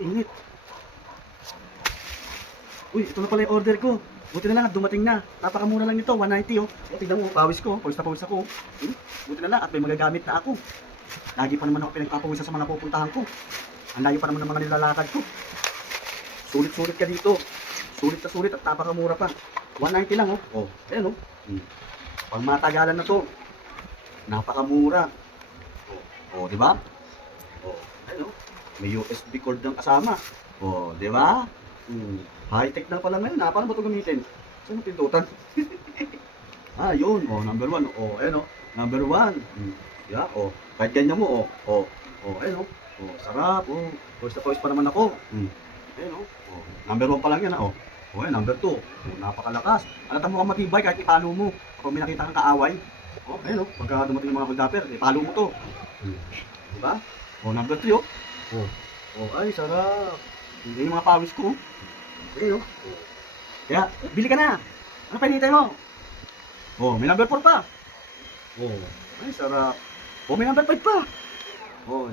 Init. Uy, ito na pala yung order ko. Buti na lang at dumating na. Napakamura lang nito, 190 oh. O, tignan mo, pawis ko, pawis na pawis ako. Buti na lang at may magagamit na ako. Lagi pa naman ako pinagpapawisan sa mga pupuntahan ko. Ang layo pa naman ng mga nilalakad ko. Sulit-sulit ka dito. Sulit na sulit at napakamura pa. 190 lang oh. Oh, ayan oh. Pang matagalan na to. Napakamura. Oh, di ba? Oh, ayan oh. May USB cord ng kasama. Oh, di ba? High-tech na pala ngayon. Paano ba ito gamitin? Saan ang pindutan? Yun. Oh, number 1. Oh, ayan oh. Number 1. Yeah, oh. Kahit ganyan mo, oh. Ayan oh. Oh, sarap. Oh, pawis na pawis pa naman ako. Ayan oh. Oh, number 1 pa lang yan, oh. Oh, ayan, number 2. Oh, napakalakas. Alam mo kang matibay kahit ipalo mo. Kapag may nakita kang kaaway. Oh, ayan oh. Pagka dumating yung mga kagdaper, ipalo mo to. Diba? Oh, number 3, oh. Oh, ay, sarap. Hindi yung mga pawis ko. Ayun, oh. Kaya, bili ka na. Ano pa hinihintay mo? Oh, may number 4 pa. Oh, ay, sarap. Oh, may number 5 pa. Oh,